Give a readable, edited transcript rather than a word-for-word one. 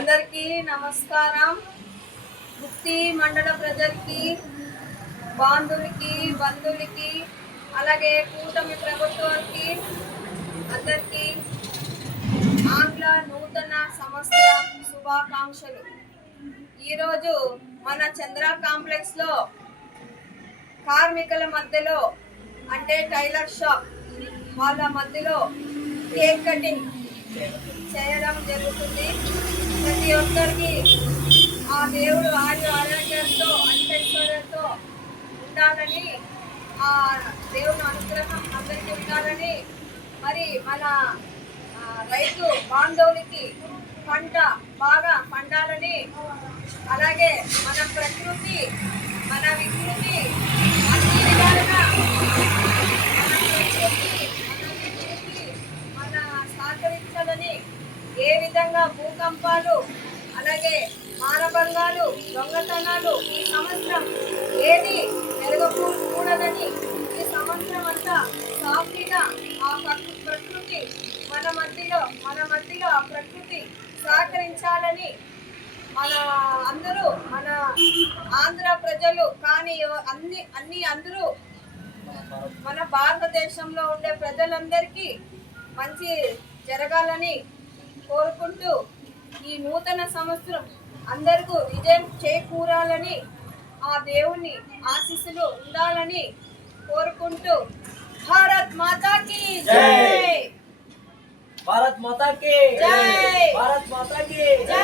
అందరికీ నమస్కారం. గుత్తి మండల ప్రజలకి, బాంధులకి, బంధువులకి, అలాగే కూటమి ప్రభుత్వానికి అందరికీ ఆంగ్ల నూతన సంవత్సర శుభాకాంక్షలు. ఈరోజు మన చంద్ర కాంప్లెక్స్లో కార్మికుల మధ్యలో అంటే టైలర్ షాప్ వాళ్ళ మధ్యలో కేక్ కటింగ్ చేయడం జరుగుతుంది. ప్రతి ఒక్కరికి ఆ దేవుడు ఆరోగ్యంతో ఐశ్వర్యంతో ఉండాలని, ఆ దేవుని అనుగ్రహం అందరికీ ఉండాలని, మరి మన రైతు బాంధవులకి పంట బాగా పండాలని, అలాగే మన ప్రకృతి మన వికృతి అన్ని విధాలుగా మన సహకరించాలని, ఏ విధంగా భూకంపాలు అలాగే మానభంగాలు దొంగతనాలు ఈ సంవత్సరం ఏది జరగకూడదని, ఈ సంవత్సరం అంతా సాఫీగా ఆ ప్రకృతి మన మధ్యలో ఆ ప్రకృతి సహకరించాలని మన అందరూ మన ఆంధ్ర ప్రజలు కానీ అందరూ మన భారతదేశంలో ఉండే ప్రజలందరికీ మంచి జరగాలని కోరుకుంటూ, ఈ నూతన సంవత్సరం అందరికీ విజయం చేకూరాలని, ఆ దేవుని ఆశీస్సులు ఉండాలని కోరుకుంటూ, భారత్ మాతాకి జై, భారత్ మాతాకి జై, భారత్ మాతాకి జై.